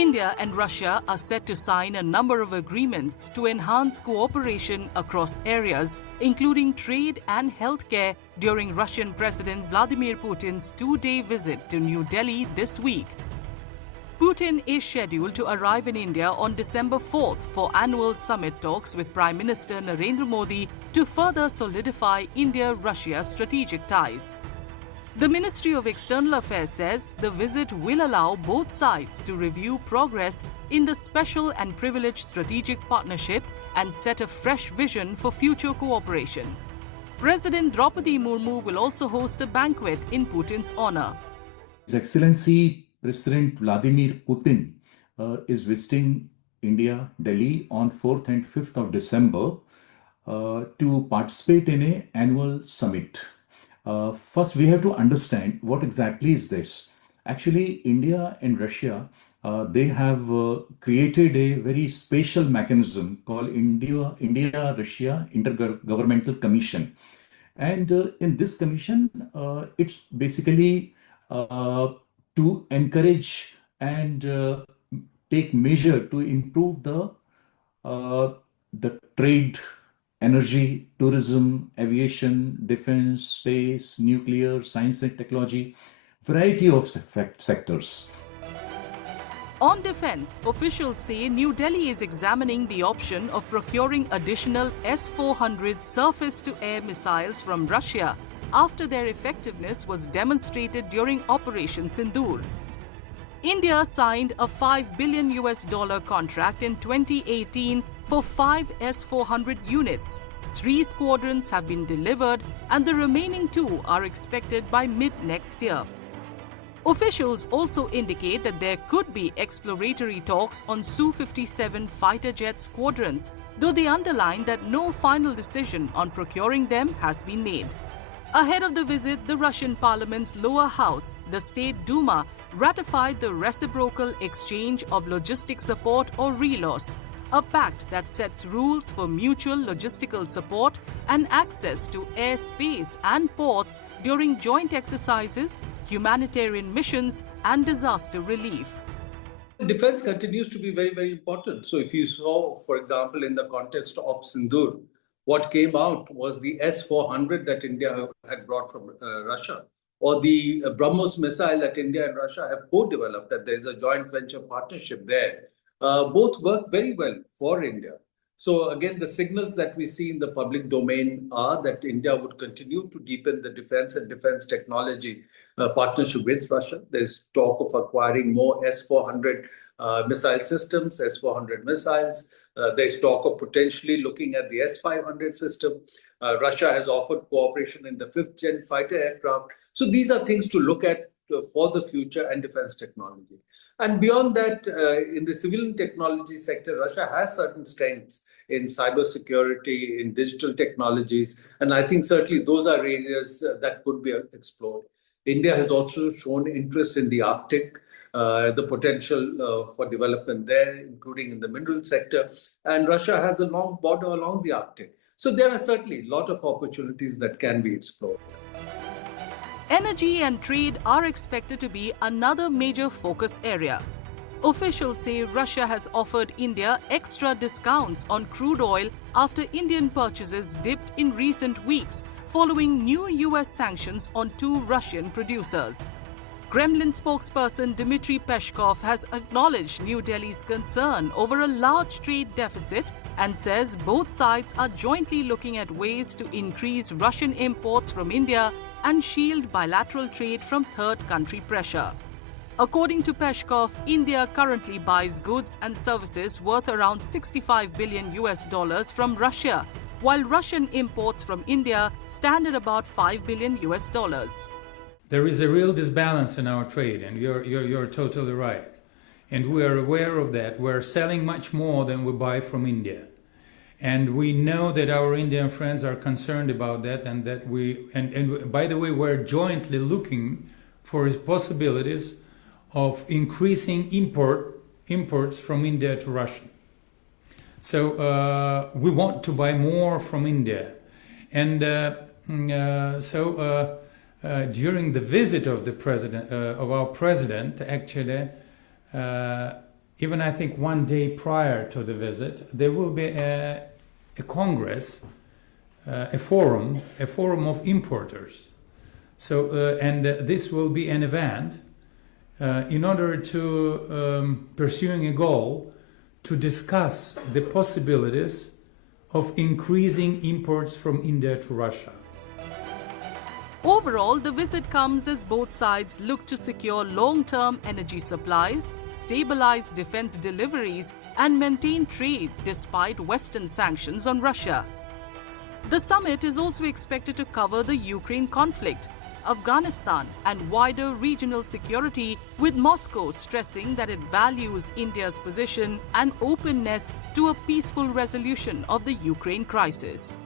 India and Russia are set to sign a number of agreements to enhance cooperation across areas, including trade and healthcare, during Russian President Vladimir Putin's two-day visit to New Delhi this week. Putin is scheduled to arrive in India on December 4th for annual summit talks with Prime Minister Narendra Modi to further solidify India-Russia strategic ties. The Ministry of External Affairs says the visit will allow both sides to review progress in the special and privileged strategic partnership and set a fresh vision for future cooperation. President Droupadi Murmu will also host a banquet in Putin's honor. His Excellency President Vladimir Putin is visiting India, Delhi on 4th and 5th of December to participate in an annual summit. First, we have to understand what exactly is this. Actually, India and Russia, they have created a very special mechanism called India-Russia Intergovernmental Commission. And in this commission, it's basically to encourage and take measure to improve the trade, energy, tourism, aviation, defense, space, nuclear, science and technology, variety of sectors. On defense, officials say New Delhi is examining the option of procuring additional S-400 surface-to-air missiles from Russia after their effectiveness was demonstrated during Operation Sindoor. India signed a $5 billion contract in 2018 for 5 S-400 units. 3 squadrons have been delivered and the remaining 2 are expected by mid-next year. Officials also indicate that there could be exploratory talks on Su-57 fighter jet squadrons, though they underline that no final decision on procuring them has been made. Ahead of the visit, the Russian parliament's lower house, the State Duma, ratified the Reciprocal Exchange of Logistic Support or RELOS, a pact that sets rules for mutual logistical support and access to airspace and ports during joint exercises, humanitarian missions and disaster relief. Defense continues to be very, very important. So if you saw, for example, in the context of Sindoor, what came out was the S-400 that India had brought from Russia, or the BrahMos missile that India and Russia have co-developed, that there is a joint venture partnership there. Both work very well for India. So again, the signals that we see in the public domain are that India would continue to deepen the defense and defense technology partnership with Russia. There's talk of acquiring more S-400 missile systems, S-400 missiles. There's talk of potentially looking at the S-500 system. Russia has offered cooperation in the 5th-gen fighter aircraft. So these are things to look at for the future and defense technology. And beyond that, in the civilian technology sector, Russia has certain strengths in cybersecurity, in digital technologies. And I think certainly those are areas that could be explored. India has also shown interest in the Arctic, the potential for development there, including in the mineral sector. And Russia has a long border along the Arctic. So there are certainly a lot of opportunities that can be explored. Energy and trade are expected to be another major focus area. Officials say Russia has offered India extra discounts on crude oil after Indian purchases dipped in recent weeks following new US sanctions on 2 Russian producers. Kremlin spokesperson Dmitry Peskov has acknowledged New Delhi's concern over a large trade deficit and says both sides are jointly looking at ways to increase Russian imports from India and shield bilateral trade from third country pressure. According to Peskov, India currently buys goods and services worth around $65 billion from Russia, while Russian imports from India stand at about $5 billion. There is a real disbalance in our trade, and you're totally right. And we are aware of that. We're selling much more than we buy from India. And we know that our Indian friends are concerned about that, and that and by the way, we're jointly looking for possibilities of increasing imports from India to Russia. So we want to buy more from India. And during the visit of the president, of our president, actually, even I think 1 day prior to the visit, there will be a congress, a forum of importers. So, and this will be an event in order to pursuing a goal to discuss the possibilities of increasing imports from India to Russia. Overall, the visit comes as both sides look to secure long-term energy supplies, stabilize defense deliveries, and maintain trade despite Western sanctions on Russia. The summit is also expected to cover the Ukraine conflict, Afghanistan, and wider regional security, with Moscow stressing that it values India's position and openness to a peaceful resolution of the Ukraine crisis.